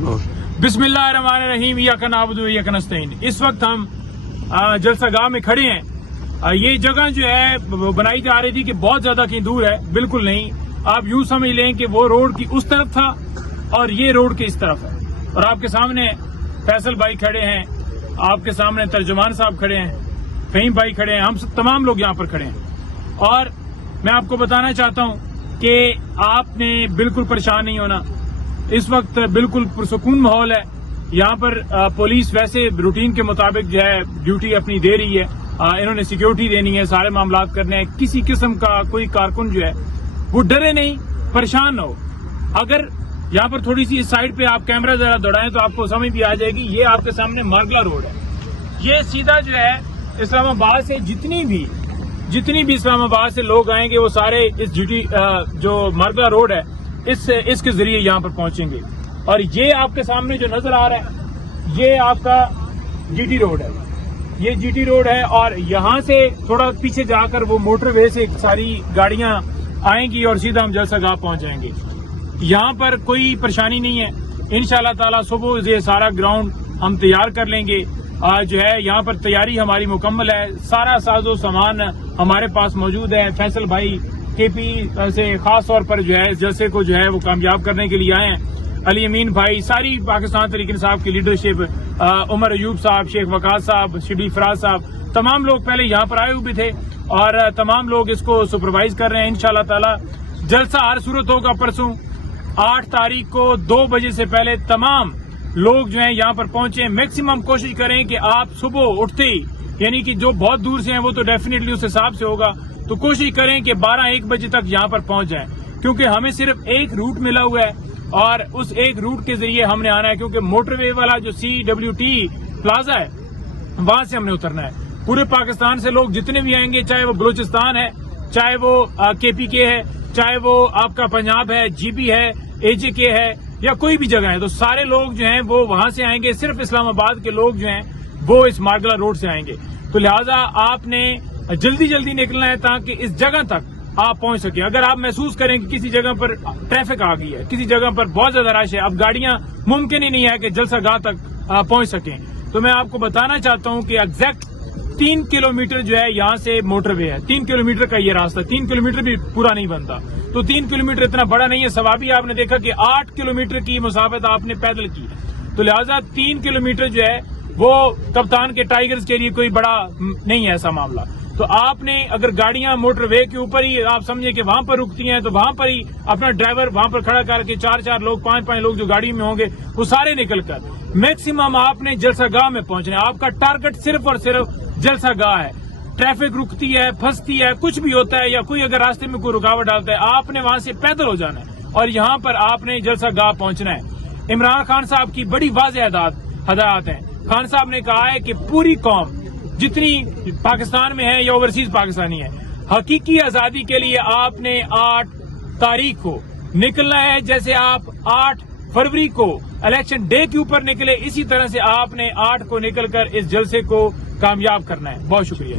بسم اللہ الرحمن الرحیم، ایاک نعبد و ایاک نستعین۔ اس وقت ہم جلسہ گاہ میں کھڑے ہیں۔ یہ جگہ جو ہے بنائی جا رہی تھی کہ بہت زیادہ کہیں دور ہے، بالکل نہیں۔ آپ یوں سمجھ لیں کہ وہ روڈ کی اس طرف تھا اور یہ روڈ کے اس طرف ہے، اور آپ کے سامنے فیصل بھائی کھڑے ہیں، آپ کے سامنے ترجمان صاحب کھڑے ہیں، فہیم بھائی کھڑے ہیں، ہم تمام لوگ یہاں پر کھڑے ہیں۔ اور میں آپ کو بتانا چاہتا ہوں کہ آپ نے بالکل پریشان نہیں ہونا۔ اس وقت بالکل پرسکون ماحول ہے یہاں پر۔ پولیس ویسے روٹین کے مطابق جو ہے ڈیوٹی اپنی دے رہی ہے، انہوں نے سیکیورٹی دینی ہے، سارے معاملات کرنے ہیں۔ کسی قسم کا کوئی کارکن جو ہے وہ ڈرے نہیں، پریشان نہ ہو۔ اگر یہاں پر تھوڑی سی اس سائڈ پہ آپ کیمرہ ذرا دوڑائیں تو آپ کو سمجھ بھی آ جائے گی۔ یہ آپ کے سامنے مارگلا روڈ ہے، یہ سیدھا جو ہے اسلام آباد سے جتنی بھی اسلام آباد سے لوگ آئیں گے وہ سارے اس جو مارگلا روڈ ہے اس کے ذریعے یہاں پر پہنچیں گے۔ اور یہ آپ کے سامنے جو نظر آ رہا ہے یہ آپ کا جی ٹی روڈ ہے، یہ جی ٹی روڈ ہے، اور یہاں سے تھوڑا پیچھے جا کر وہ موٹر وے سے ساری گاڑیاں آئیں گی اور سیدھا ہم جلسہ گاہ پہنچ جائیں گے۔ یہاں پر کوئی پریشانی نہیں ہے، انشاءاللہ تعالی صبح یہ سارا گراؤنڈ ہم تیار کر لیں گے۔ جو ہے یہاں پر تیاری ہماری مکمل ہے، سارا ساز و سامان ہمارے پاس موجود ہے۔ فیصل بھائی کے پی سے خاص طور پر جو ہے اس جلسے کو جو ہے وہ کامیاب کرنے کے لیے آئے ہیں۔ علی امین بھائی، ساری پاکستان تحریک انصاف کی لیڈرشپ، عمر ایوب صاحب، شیخ وقاص صاحب، شبلی فراز صاحب، تمام لوگ پہلے یہاں پر آئے ہوئے تھے اور تمام لوگ اس کو سپروائز کر رہے ہیں۔ انشاءاللہ تعالی جلسہ ہر صورت ہوگا پرسوں 8 تاریخ کو 2 بجے سے پہلے تمام لوگ جو ہیں یہاں پر پہنچیں۔ میکسیمم کوشش کریں کہ آپ صبح اٹھتے ہی، یعنی کہ جو بہت دور سے ہیں وہ تو ڈیفینیٹلی اس حساب سے ہوگا، تو کوشش کریں کہ 12-1 بجے تک یہاں پر پہنچ جائیں، کیونکہ ہمیں صرف ایک روٹ ملا ہوا ہے اور اس ایک روٹ کے ذریعے ہم نے آنا ہے، کیونکہ موٹر وے والا جو CWT پلازا ہے وہاں سے ہم نے اترنا ہے۔ پورے پاکستان سے لوگ جتنے بھی آئیں گے، چاہے وہ بلوچستان ہے، چاہے وہ KPK ہے، چاہے وہ آپ کا پنجاب ہے، GB ہے، AJK ہے، یا کوئی بھی جگہ ہے، تو سارے لوگ جو ہیں وہ وہاں سے آئیں گے۔ صرف اسلام آباد کے لوگ جو ہیں وہ اس مارگلا روڈ سے آئیں گے، تو لہٰذا آپ نے جلدی نکلنا ہے تاکہ اس جگہ تک آپ پہنچ سکیں۔ اگر آپ محسوس کریں کہ کسی جگہ پر ٹریفک آ گئی ہے، کسی جگہ پر بہت زیادہ رش ہے، اب گاڑیاں ممکن ہی نہیں ہے کہ جلسہ گاہ تک پہنچ سکیں، تو میں آپ کو بتانا چاہتا ہوں کہ ایگزیکٹ 3 کلومیٹر جو ہے یہاں سے موٹر وے ہے، 3 کلومیٹر کا یہ راستہ، 3 کلومیٹر بھی پورا نہیں بنتا، تو 3 کلومیٹر اتنا بڑا نہیں ہے۔ ثوابی آپ نے دیکھا کہ 8 کلومیٹر کی مسافت آپ نے پیدل کی، تو لہٰذا 3 کلومیٹر جو ہے وہ کپتان کے ٹائیگرز کے لیے کوئی بڑا نہیں ہے ایسا معاملہ۔ تو آپ نے اگر گاڑیاں موٹر وے کے اوپر ہی آپ سمجھیں کہ وہاں پر رکتی ہیں، تو وہاں پر ہی اپنا ڈرائیور وہاں پر کھڑا کر کے 4 لوگ 5 لوگ جو گاڑی میں ہوں گے وہ سارے نکل کر میکسیمم آپ نے جلسہ گاہ میں پہنچنا ہے۔ آپ کا ٹارگٹ صرف اور صرف جلسہ گاہ ہے۔ ٹریفک رکتی ہے، پھنستی ہے، کچھ بھی ہوتا ہے، یا کوئی اگر راستے میں کوئی رکاوٹ ڈالتا ہے، آپ نے وہاں سے پیدل ہو جانا ہے اور یہاں پر آپ نے جلسہ گاہ پہنچنا ہے۔ عمران خان صاحب کی بڑی واضح ہدایات ہیں۔ خان صاحب نے کہا ہے کہ پوری قوم جتنی پاکستان میں ہے یا اوورسیز پاکستانی ہے، حقیقی آزادی کے لیے آپ نے 8 تاریخ کو نکلنا ہے، جیسے آپ 8 فروری کو الیکشن ڈے کے اوپر نکلے، اسی طرح سے آپ نے 8 کو نکل کر اس جلسے کو کامیاب کرنا ہے۔ بہت شکریہ۔